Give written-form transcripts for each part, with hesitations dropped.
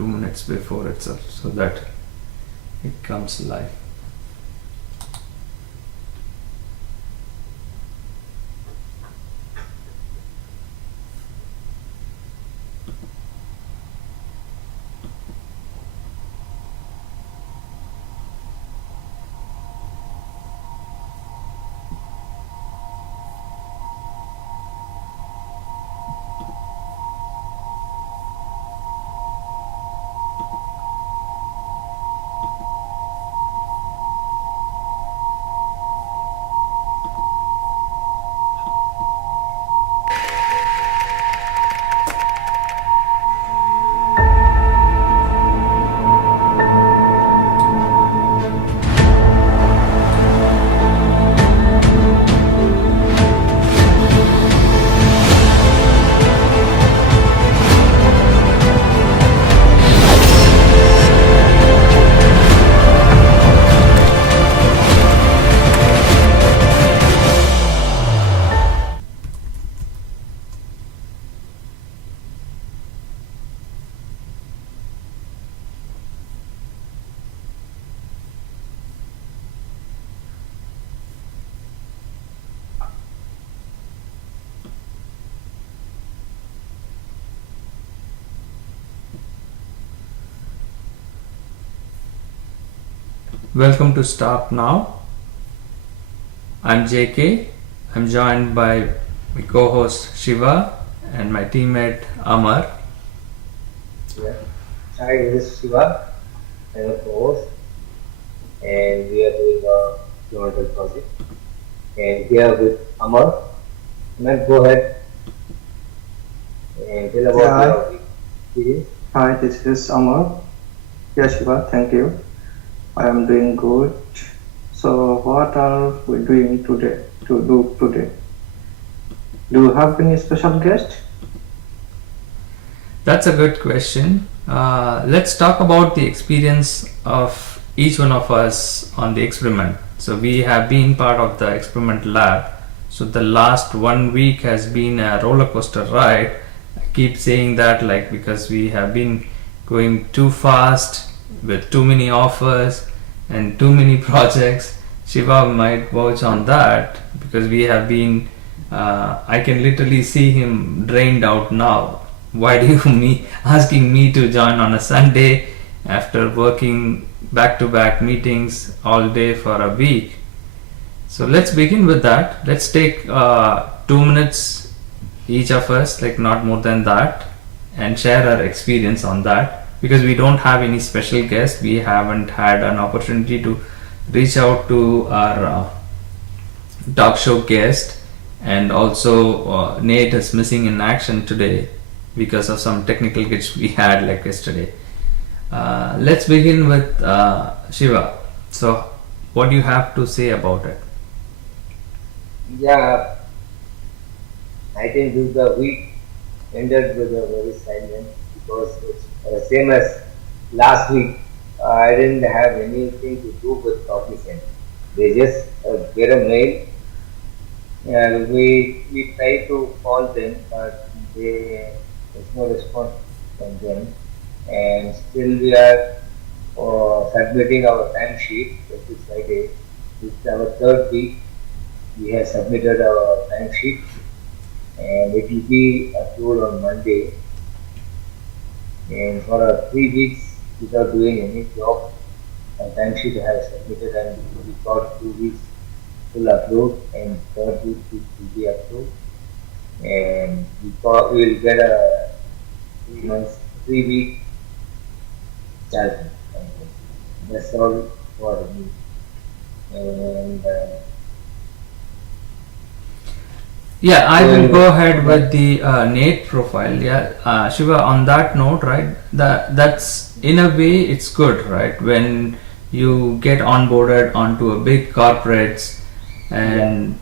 2 minutes before itself so that it comes live. Welcome to Stop Now. I'm JK. I'm joined by my co-host Shiva and my teammate Amar. Yeah. Hi, this is Shiva. I'm a co-host, and we are doing a geometry project. And here with Amar. Amar, go ahead and tell about Yeah, your experience. hi, this is Amar. Yeah, Shiva, thank you. I am doing good. So, what are we doing today? Do you have any special guest? That's a good question. Let's talk about the experience of each one of us on the experiment. So we have been part of the experiment lab. So the last 1 week has been a roller coaster ride. I keep saying that because we have been going too fast with too many offers and too many projects. Shiva might vouch on that because we have been I can literally see him drained out now. Why do you asking me to join on a Sunday after working back-to-back meetings all day for a week? So let's begin with that. Let's take 2 minutes each of us, not more than that, and share our experience on that, because we don't have any special guest. We haven't had an opportunity to reach out to our talk show guest, and also Nate is missing in action today because of some technical glitch we had yesterday. Let's begin with Shiva. So what do you have to say about it? Yeah, I think this the week ended with a very silent because it's same as last week. I didn't have anything to do with Cognizant. They just get a mail, and we try to call them, but there's no response from them. And still we are submitting our timesheet every Friday. This is our third week. We have submitted our timesheet, and it will be approved on Monday. And for 3 weeks without doing any job, our timesheet has submitted, and we got 2 weeks full approved, and third week it will be approved, and we will get a 3 months, 3 week salary. That's all for me. And Yeah, I will so go ahead with the Nate profile. Yeah, Shiva, on that note, right? That's in a way it's good, right? When you get onboarded onto a big corporates and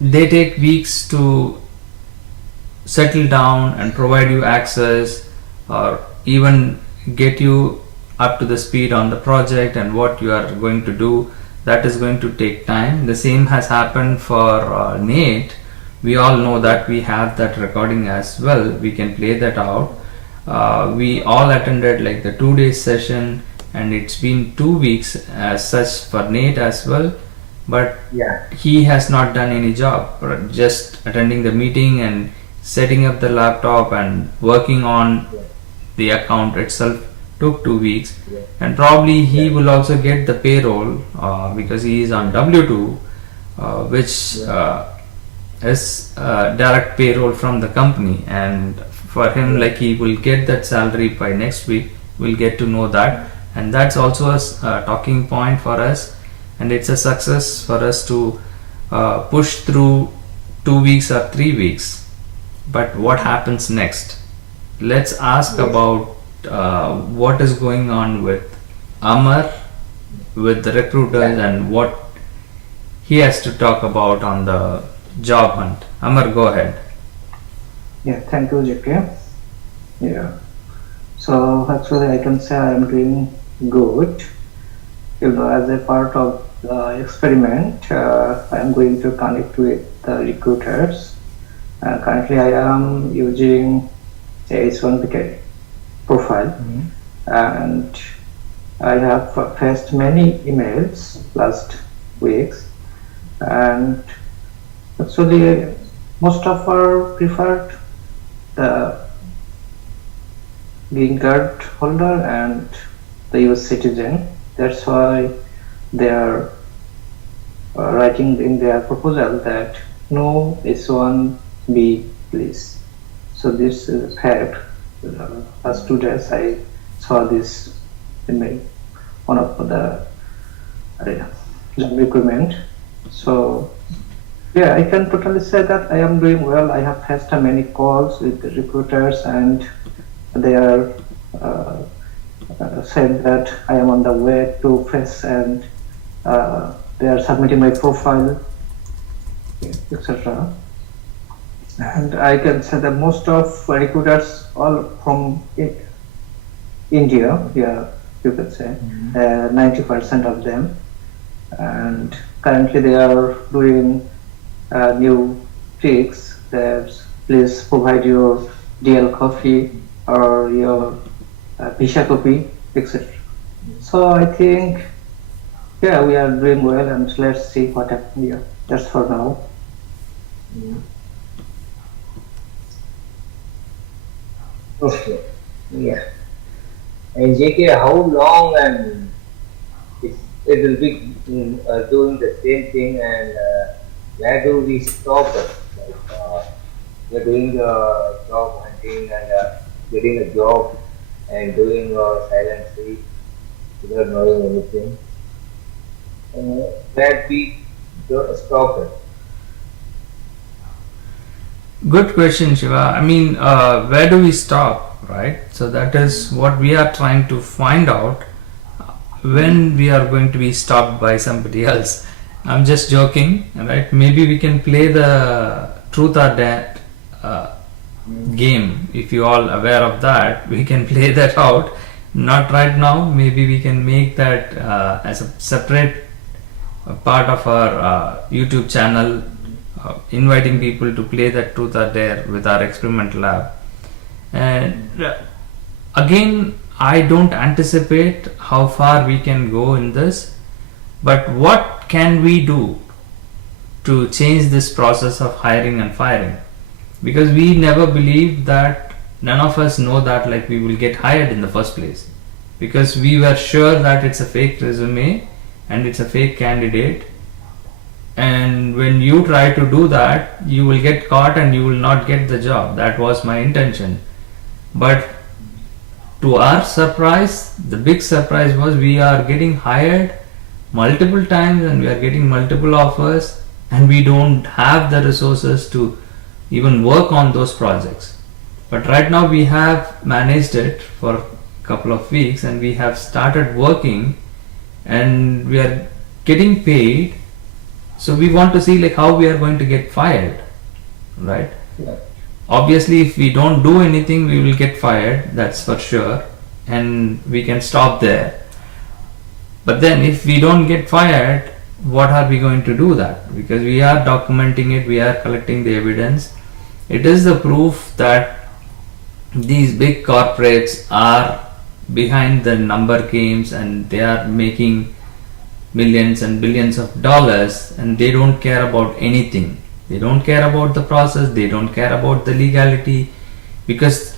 they take weeks to settle down and provide you access, or even get you up to the speed on the project and what you are going to do. That is going to take time. The same has happened for Nate. We all know that. We have that recording as well. We can play that out. We all attended like the 2 days session, and it's been 2 weeks as such for Nate as well. But Yeah. he has not done any job, just attending the meeting and setting up the laptop and working on Yeah. the account itself took 2 weeks. Yeah. And probably he Yeah. will also get the payroll because he is on W2, which is direct payroll from the company, and for him, like, he will get that salary by next week. We'll get to know that, and that's also a talking point for us, and it's a success for us to push through 2 weeks or 3 weeks. But what happens next? Let's ask Yes. about what is going on with Amar, with the recruiters, Yeah. and what he has to talk about on the job hunt. Amar, go ahead. Yeah, thank you, JK. Yeah. So actually, I can say I am doing good. As a part of the experiment, I am going to connect with the recruiters. Currently, I am using H1B profile, and I have faced many emails last weeks, and actually most of our preferred the green card holder and the US citizen. That's why they are writing in their proposal that no H1B please. So this is fact. Last 2 days I saw this in one of the job requirement. So yeah, I can totally say that I am doing well. I have had many calls with the recruiters, and they are said that I am on the way to face, and they are submitting my profile, etc. And I can say that most of recruiters all from India, yeah, you can say 90% of them, and currently they are doing new tricks that please provide your DL copy or your visa copy, etc. So I think, yeah, we are doing well, and let's see what happens here. That's for now. Okay. Yeah. And JK, how long and it will be doing the same thing, and where do we stop it? Like, we're doing the job hunting and getting a job and doing silent sleep without knowing anything. Where we stop it? Good question, Shiva. I mean, where do we stop, right? So that is what we are trying to find out, when we are going to be stopped by somebody else. I'm just joking, right? Maybe we can play the truth or dare game. If you all aware of that, we can play that out. Not right now. Maybe we can make that as a separate part of our YouTube channel, inviting people to play that truth or dare with our experiment lab. And again, I don't anticipate how far we can go in this, but what can we do to change this process of hiring and firing? Because we never believed that, none of us know that, like, we will get hired in the first place, because we were sure that it's a fake resume and it's a fake candidate, and when you try to do that, you will get caught and you will not get the job. That was my intention. But to our surprise, the big surprise was we are getting hired multiple times and we are getting multiple offers, and we don't have the resources to even work on those projects. But right now we have managed it for a couple of weeks, and we have started working and we are getting paid. So we want to see, like, how we are going to get fired, right? Yeah. Obviously, if we don't do anything, we will get fired, that's for sure, and we can stop there. But then if we don't get fired, what are we going to do that? Because we are documenting it, we are collecting the evidence. It is the proof that these big corporates are behind the number games and they are making millions and billions of dollars, and they don't care about anything. They don't care about the process, they don't care about the legality, because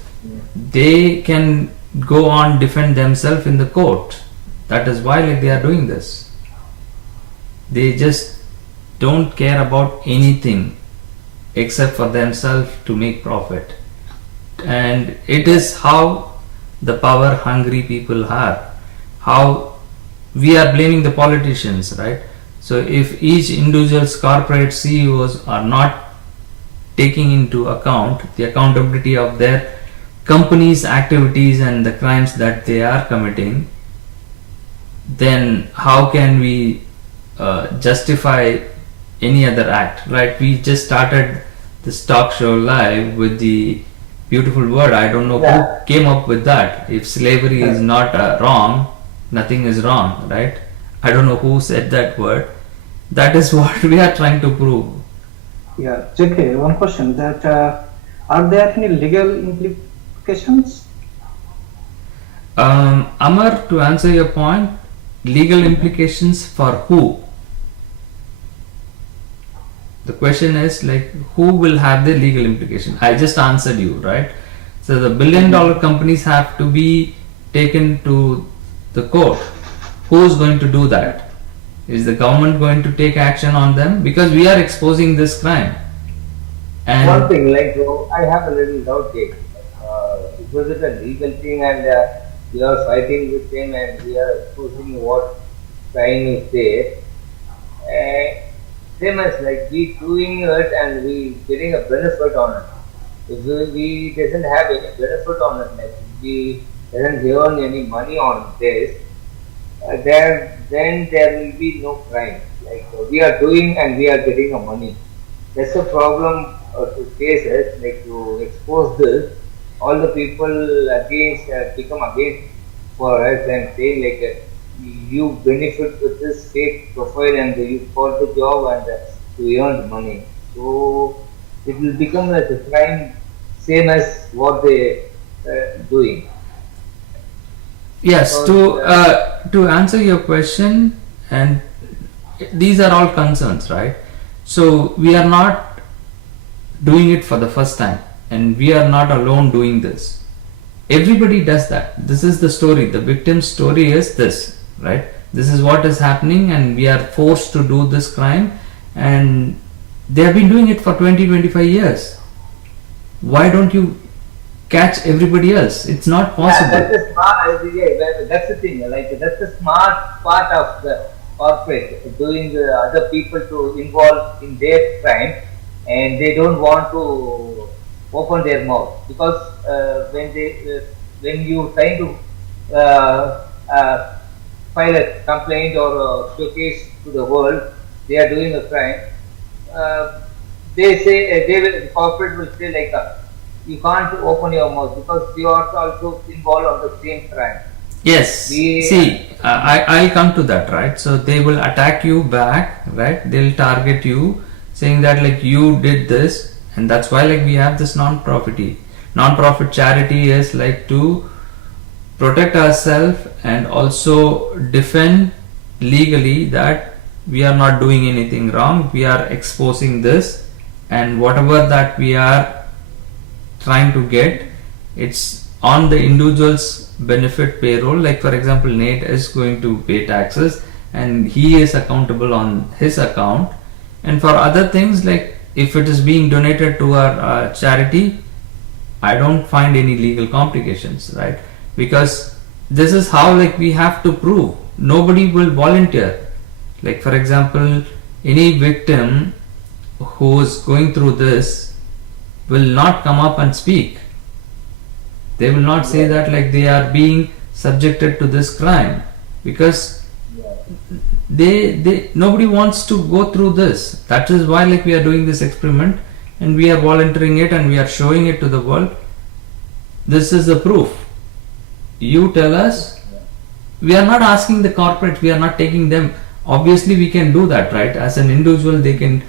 they can go on defend themselves in the court. That is why like they are doing this. They just don't care about anything except for themselves to make profit. And it is how the power hungry people are. How we are blaming the politicians, right? So if each individual's corporate CEOs are not taking into account the accountability of their company's activities and the crimes that they are committing, then how can we justify any other act, right? We just started this talk show live with the beautiful word. I don't know who came up with that. If slavery is not wrong, nothing is wrong, right? I don't know who said that word. That is what we are trying to prove. Yeah, JK, one question that are there any legal implications? Amar, to answer your point, legal implications for who? The question is like, who will have the legal implication? I just answered you, right? So the billion-dollar companies have to be taken to the court. Who is going to do that? Is the government going to take action on them? Because we are exposing this crime. And one thing, like I have a little doubt here. Was it a legal thing and we are fighting with him and we are exposing what crime is there? Same as like we doing it and we getting a benefit on it. If we doesn't have any benefit on it, like we doesn't earn any money on this, then there will be no crime. Like we are doing and we are getting a money. That's the problem to face it, like to expose this. All the people against become against for us and say like you benefit with this fake profile and you got the job and you earned money. So it will become like a crime, same as what they doing. yes, to answer your question, and these are all concerns, right? So we are not doing it for the first time, and we are not alone doing this. Everybody does that. This is the story. The victim's story is this, right? This is what is happening, and we are forced to do this crime, and they have been doing it for 20-25 years. Why don't you catch everybody else? It's not possible. Yeah, that's the smart. That's the thing. Like that's the smart part of the corporate doing the other people to involve in their crime, and they don't want to open their mouth because when you try to file a complaint or showcase to the world they are doing a crime, they say the corporate will say like you can't open your mouth because you are also involved on the same crime. Yes. See, I'll come to that, right? So they will attack you back, right? They'll target you, saying that like you did this, and that's why like we have this non-profit charity is like to protect ourselves and also defend legally that we are not doing anything wrong. We are exposing this, and whatever that we are trying to get, it's on the individual's benefit payroll. Like for example, Nate is going to pay taxes and he is accountable on his account, and for other things like if it is being donated to our charity, I don't find any legal complications, right? Because this is how like we have to prove. Nobody will volunteer. Like for example, any victim who is going through this will not come up and speak. They will not say that like they are being subjected to this crime, because they nobody wants to go through this. That is why like we are doing this experiment and we are volunteering it and we are showing it to the world. This is the proof. You tell us. We are not asking the corporate, we are not taking them. Obviously we can do that, right? As an individual they can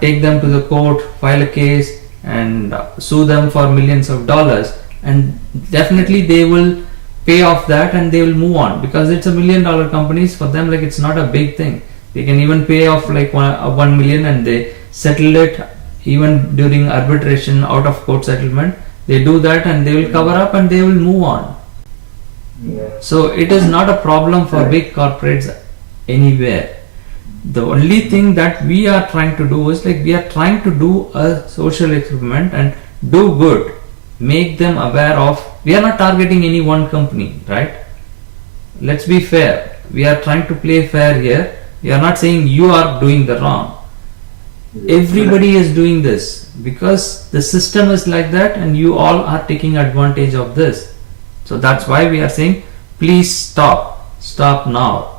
take them to the court, file a case and sue them for millions of dollars. and definitely they will pay off that and they will move on, because it's $1 million companies. For them, like, it's not a big thing. They can even pay off like 1 million and they settle it even during arbitration, out of court settlement. They do that and they will cover up and they will move on. So it is not a problem for big corporates anywhere. The only thing that we are trying to do is, like, we are trying to do a social experiment and do good, make them aware of. We are not targeting any one company, right? Let's be fair. We are trying to play fair here. We are not saying you are doing the wrong. Everybody is doing this because the system is like that and you all are taking advantage of this. So that's why we are saying, please stop now.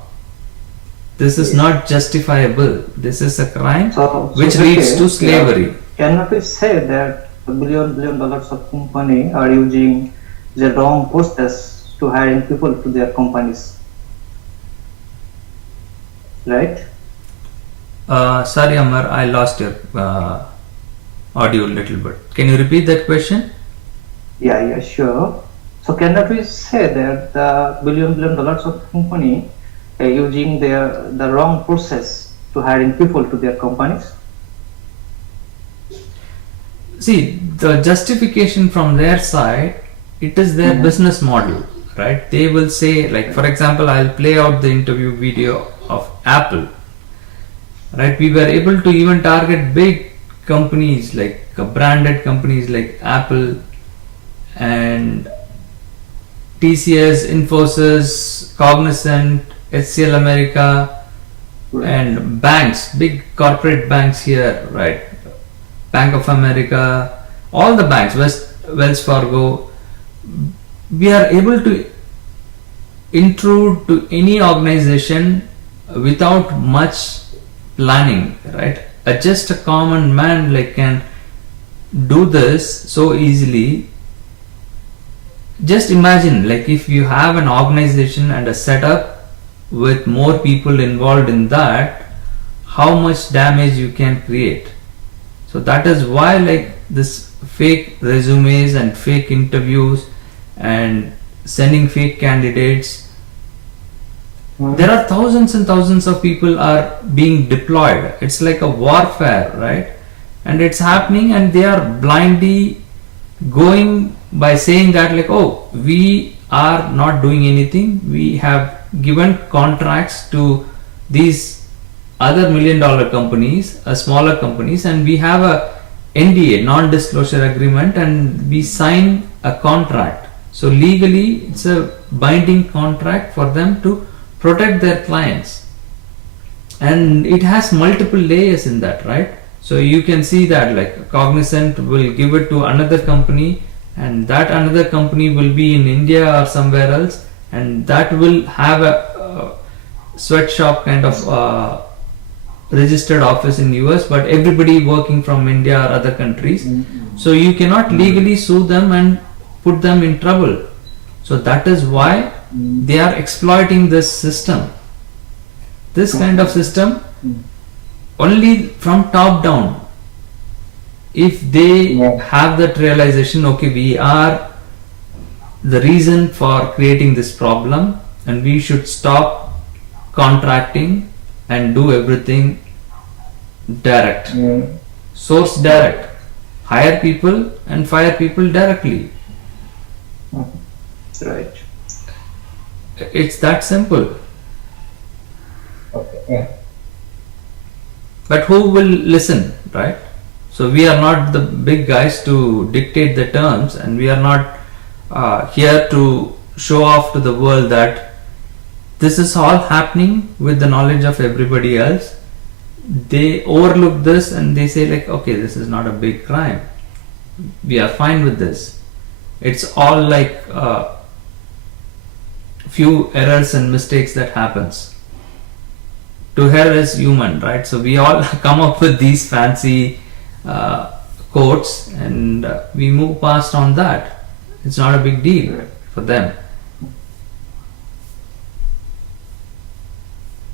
This is not justifiable. This is a crime which leads to slavery. Cannot we say that billion dollars of company are using the wrong process to hiring people to their companies, right? Sorry, Amar, I lost your audio a little bit. Can you repeat that question? Yeah, sure. So cannot we say that the billion dollars of company are using the wrong process to hiring people to their companies? See, the justification from their side, it is their business model, right? They will say, like, for example, I'll play out the interview video of Apple, right? We were able to even target big companies, like branded companies like Apple and TCS, Infosys, Cognizant, HCL America, and banks, big corporate banks here, right? Bank of America, all the banks, Wells Fargo. We are able to intrude to any organization without much planning, right? Just a common man, like, can do this so easily. Just imagine, like, if you have an organization and a setup with more people involved in that, how much damage you can create. So that is why, like, this fake resumes and fake interviews and sending fake candidates, there are thousands and thousands of people are being deployed. It's like a warfare, right? And it's happening and they are blindly going by saying that, like, oh, we are not doing anything. We have given contracts to these other $1 million companies, smaller companies, and we have a NDA, non-disclosure agreement, and we sign a contract. So legally, it's a binding contract for them to protect their clients, and it has multiple layers in that, right? So you can see that, like, Cognizant will give it to another company, and that another company will be in India or somewhere else, and that will have a sweatshop kind of registered office in US, but everybody working from India or other countries. So you cannot legally sue them and put them in trouble. So that is why they are exploiting this system. This kind of system, only from top down. If they have that realization, okay, we are the reason for creating this problem and we should stop contracting and do everything direct, source direct, hire people and fire people directly. Right. It's that simple. Okay. But who will listen, right? So we are not the big guys to dictate the terms, and we are not here to show off to the world that this is all happening with the knowledge of everybody else. They overlook this and they say, like, okay, this is not a big crime. We are fine with this. It's all like few errors and mistakes that happens. To err is human, right? So we all come up with these fancy quotes and we move past on that. It's not a big deal for them.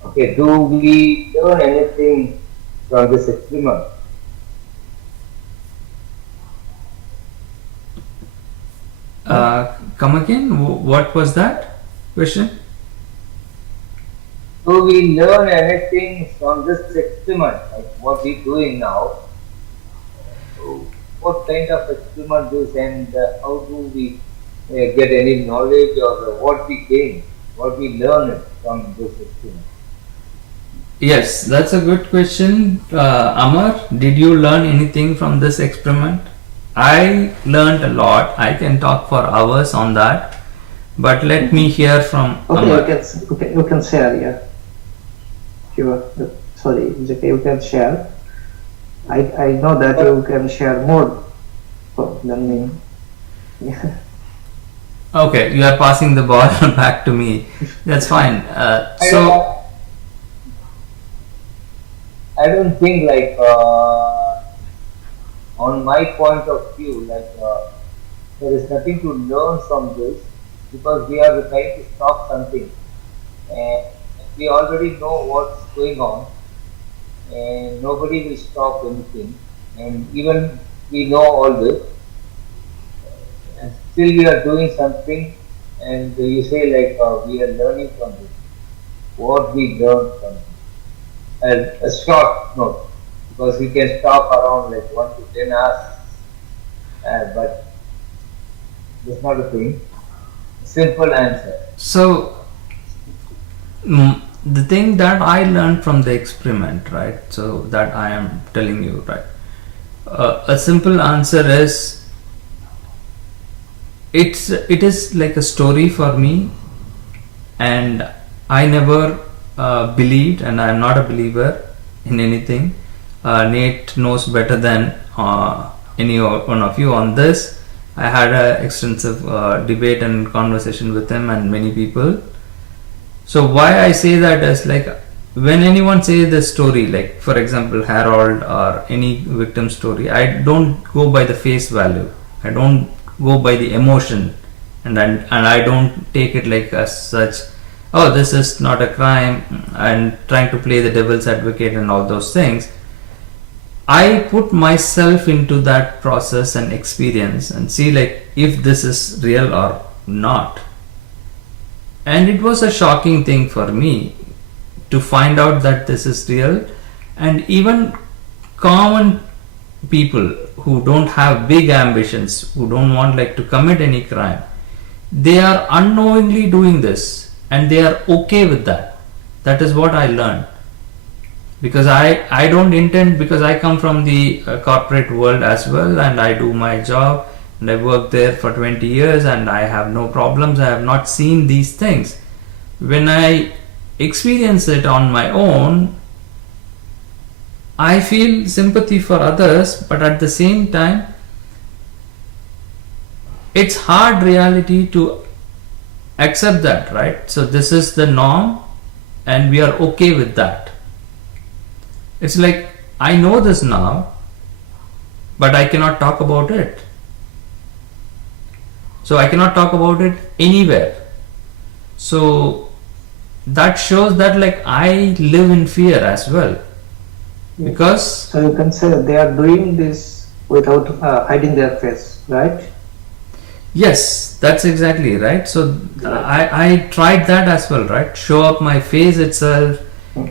Okay, do we learn anything from this experiment? Come again? What was that question? Do we learn anything from this experiment, like what we're doing now? What kind of experiment this, and how do we get any knowledge, or what we gain, what we learn from this experiment? Yes, that's a good question. Amar, did you learn anything from this experiment? I learned a lot. I can talk for hours on that, but let me hear from Okay, Amar. you can share, yeah. Sure. Sorry, JK, you can share. I know that you can share more than me. Yeah. Okay, you are passing the ball back to me. That's fine. I don't think like on my point of view, like there is nothing to learn from this, because we are trying to stop something, and we already know what's going on, and nobody will stop anything, and even we know all this, and still we are doing something, and you say like we are learning from this. What we learn from this? A short note, because we can stop around like 1 to 10 hours, but that's not a thing. Simple answer. So, the thing that I learned from the experiment, right? So that I am telling you, right? A simple answer is it is like a story for me, and I never believed, and I am not a believer in anything. Nate knows better than any one of you on this. I had an extensive debate and conversation with him and many people. So why I say that is like when anyone says the story, like for example Harold or any victim story, I don't go by the face value. I don't go by the emotion, and I don't take it like as such. Oh, this is not a crime, and trying to play the devil's advocate and all those things. I put myself into that process and experience and see like if this is real or not. And it was a shocking thing for me to find out that this is real, and even common people who don't have big ambitions, who don't want like to commit any crime, they are unknowingly doing this and they are okay with that. That is what I learned, because I don't intend, because I come from the corporate world as well, and I do my job and I worked there for 20 years and I have no problems. I have not seen these things. When I experience it on my own, I feel sympathy for others, but at the same time it's hard reality to accept that, right? So this is the norm and we are okay with that. It's like I know this now, but I cannot talk about it. So I cannot talk about it anywhere. So that shows that like I live in fear as well. Because so you can say they are doing this without hiding their face, right? yes, that's exactly right. So I tried that as well, right? Show up my face itself,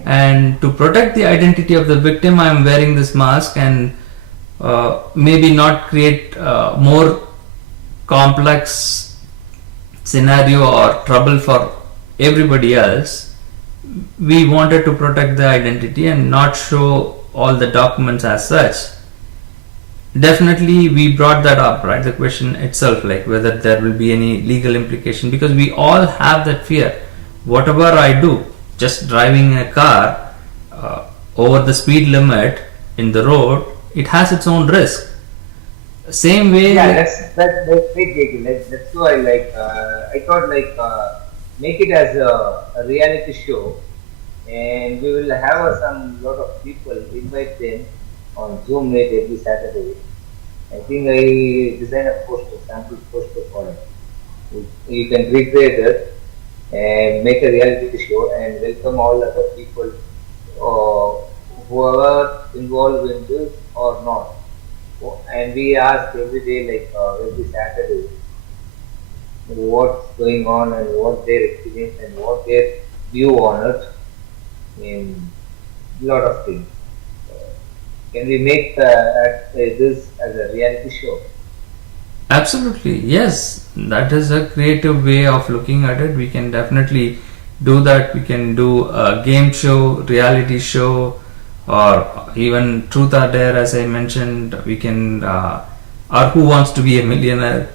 and to protect the identity of the victim, I am wearing this mask, and maybe not create more complex scenario or trouble for everybody else. We wanted to protect the identity and not show all the documents as such. Definitely we brought that up, right? The question itself, like whether there will be any legal implication, because we all have that fear. Whatever I do, just driving a car over the speed limit in the road, it has its own risk. Same way. Yeah, that's big. That's why I thought make it as a reality show, and we will have some lot of people, invite them on Zoom meet every Saturday. I think I design a poster, sample poster for it. You can recreate it and make a reality show and welcome all other people, who are involved in this or not. And we ask every day, every Saturday, what's going on and what their experience and what their view on it in lot of things. Can we make this as a reality show? Absolutely, yes. That is a creative way of looking at it. We can definitely do that. We can do a game show, reality show, or even Truth or Dare, as I mentioned. We can, or Who Wants to Be a Millionaire.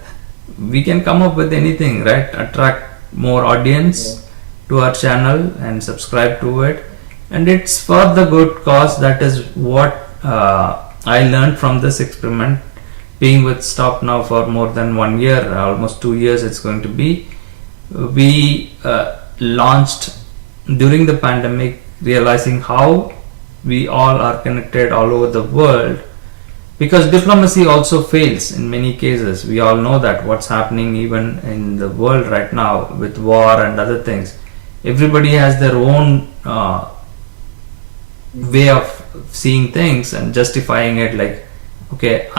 We can come up with anything, right? Attract more Yeah. audience to our channel and subscribe to it. And it's for the good cause. That is what I learned from this experiment, being with Stop now for more than 1 year, almost 2 years it's going to be. We launched during the pandemic, realizing how we all are connected all over the world, because diplomacy also fails in many cases. We all know that what's happening even in the world right now with war and other things. Everybody has their own way of seeing things and justifying it, like, okay,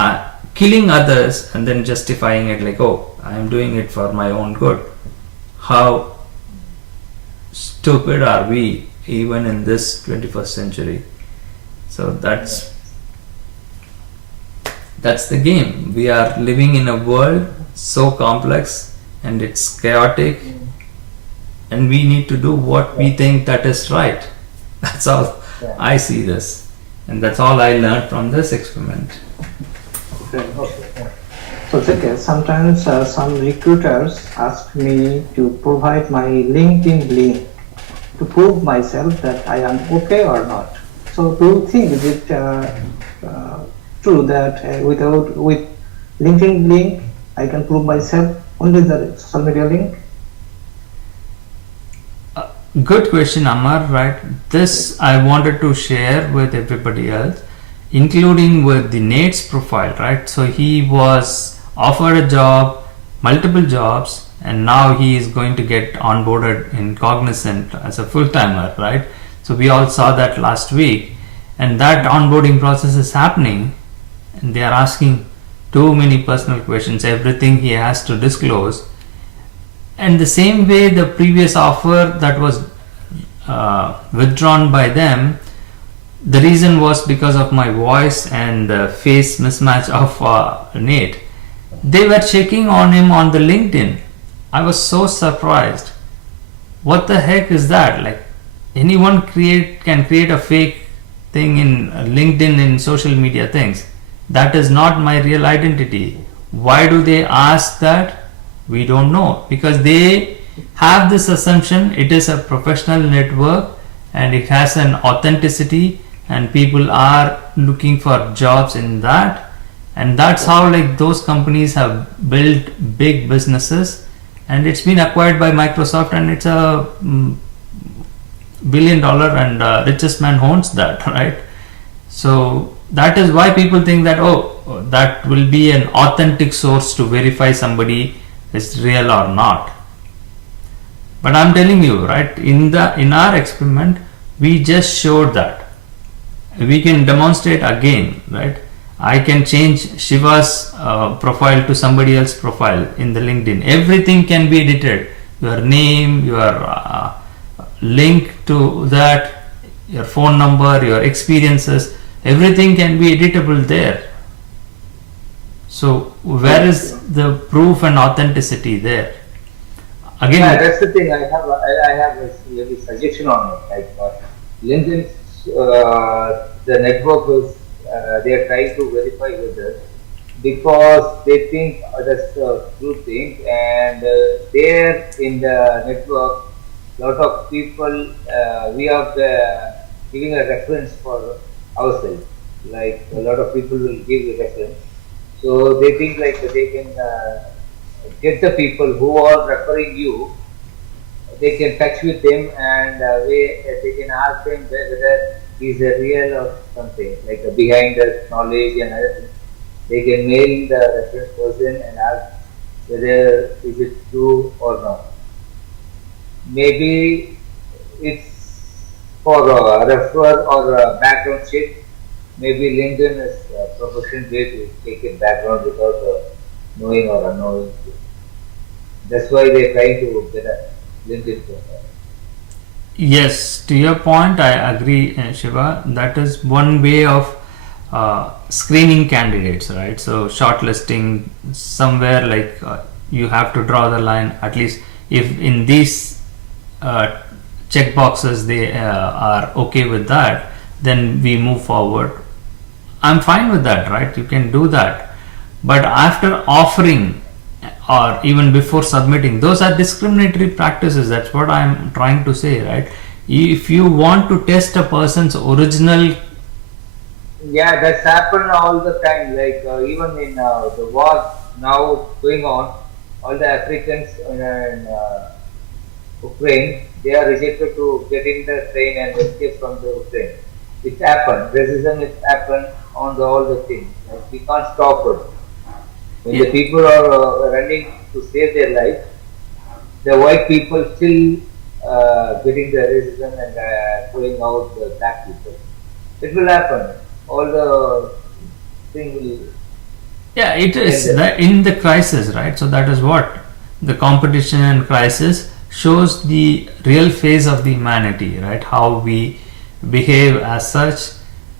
killing others and then justifying it like, oh, I am doing it for my own good. How stupid are we even in this 21st century? So that's the game. We are living in a world so complex and it's chaotic, and we need to do what we think that is right. That's all Yeah. I see this, and that's all I learned from this experiment. Great. Okay. So okay, sometimes some recruiters ask me to provide my LinkedIn link to prove myself that I am okay or not. So do you think is it true that with LinkedIn link I can prove myself only the social media link? Good question, Amar. Right, this I wanted to share with everybody else, including with the Nate's profile. Right, so he was offered a job, multiple jobs, and now he is going to get onboarded in Cognizant as a full timer. Right, so we all saw that last week, and that onboarding process is happening, and they are asking too many personal questions, everything he has to disclose. And the same way, the previous offer that was withdrawn by them, the reason was because of my voice and the face mismatch of Nate. They were checking on him on the LinkedIn. I was so surprised. What the heck is that? Like, anyone can create a fake thing in LinkedIn, in social media things. That is not my real identity. Why do they ask that? We don't know, because they have this assumption it is a professional network and it has an authenticity and people are looking for jobs in that, and that's how like those companies have built big businesses, and it's been acquired by Microsoft, and it's a $1 billion and richest man owns that, right? So that is why people think that, oh, that will be an authentic source to verify somebody is real or not. But I'm telling you, right, in our experiment, we just showed that. We can demonstrate again, right? I can change Shiva's profile to somebody else's profile in the LinkedIn. Everything can be edited. Your name, your link to that, your phone number, your experiences, everything can be editable there. So where is the proof and authenticity there? Again, Yeah, that's the thing. I have a maybe suggestion on it. Like LinkedIn, the network is they are trying to verify with us because they think that's a true thing, and there in the network, lot of people we are giving a reference for ourselves. Like a lot of people will give a reference, so they think like they can get the people who are referring you, they can touch with them and they can ask them whether he's a real or something, like behind the knowledge and other things. They can mail the reference person and ask whether is it true or not. Maybe it's for a refer or a background check. Maybe LinkedIn is a professional way to take a background without knowing or unknowing. That's why they're trying to get a LinkedIn profile. Yes, to your point, I agree, Shiva. That is one way of screening candidates, right? So, shortlisting somewhere like you have to draw the line, at least if in these uh, check boxes they are okay with that, then we move forward. I'm fine with that, right? You can do that. But after offering or even before submitting, those are discriminatory practices. That's what I'm trying to say, right? If you want to test a person's original, Yeah, that's happened all the time. Like even in the war now going on, all the Africans in Ukraine, they are rejected to get in the train and escape from the Ukraine. It's happened. Racism has happened on all the things. Like we can't stop it. When the yeah, people are running to save their life, the white people still getting the racism and throwing out the black people. It will happen. All the thing will yeah, it end is there. that in the crisis, right? So that is what the competition and crisis shows the real face of the humanity, right? How we behave as such,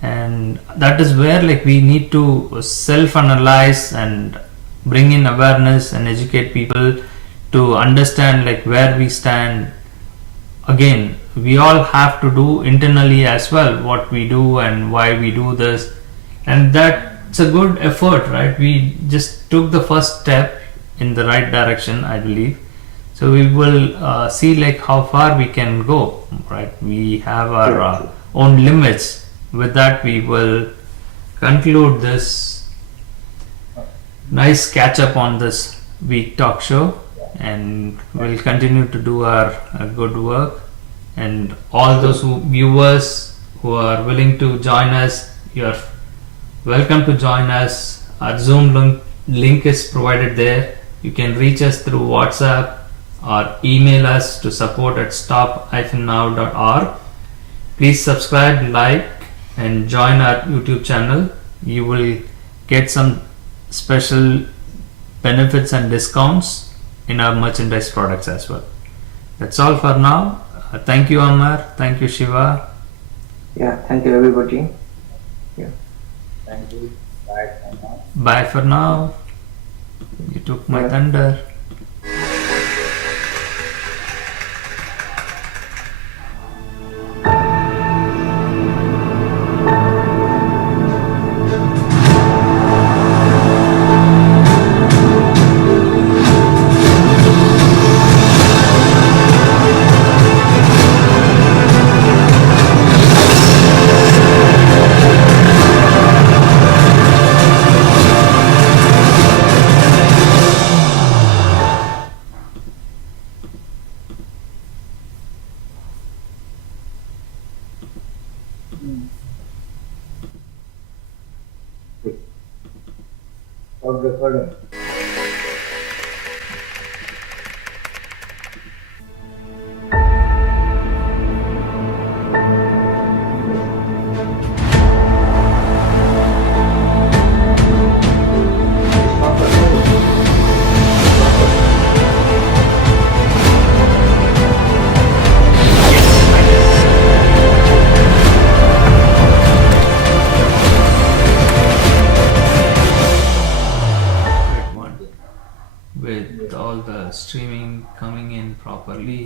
and that is where like we need to self-analyze and bring in awareness and educate people to understand like where we stand. Again, we all have to do internally as well what we do and why we do this, and that's a good effort, right? We just took the first step in the right direction, I believe. So we will see like how far we can go, right? We have our True, true. own limits. With that, we will conclude this nice catch up on this week talk show, and we'll continue to do our good work. And all those viewers who are willing to join us, you're welcome to join us. Our Zoom link is provided there. You can reach us through WhatsApp or email us to support at stop-now.org. Please subscribe, like, and join our YouTube channel. You will get some special benefits and discounts in our merchandise products as well. That's all for now. Thank you, Amar. Thank you, Shiva. Yeah, thank you everybody. Yeah. Thank you. Bye for now. Bye for now. You took my Bye. thunder. Stop recording. Stop recording. Great one. With all the streaming coming in properly,